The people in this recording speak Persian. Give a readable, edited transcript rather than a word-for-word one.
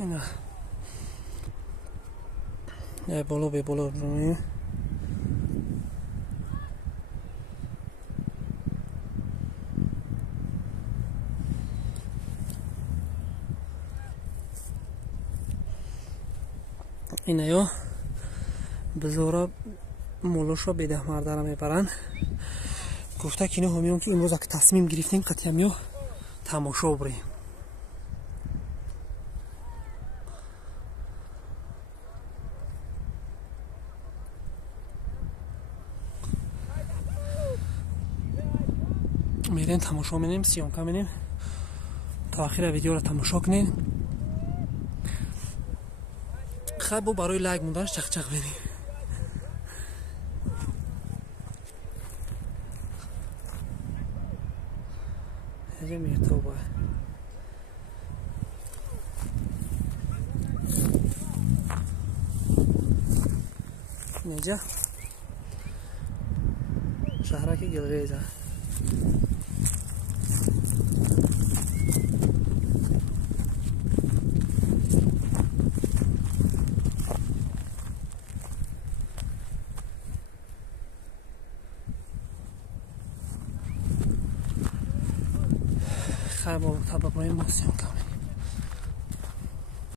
اینا یه بالا به بالا برونی اینا یا بزورا مولوشا بیده مرده را میبرن گفته که اینو همیون که امروز که تصمیم گرفتیم قطعی همیو تماشا بریم میرین تماشا می‌کنیم سیامکا می‌کنیم تا آخر ویدیو را تماشا کنین خب برای لایک موندنش چق چق بینیم هجه میرتوبه نجا شهرک گلغیزه خب با طبق روی ماسیون کنم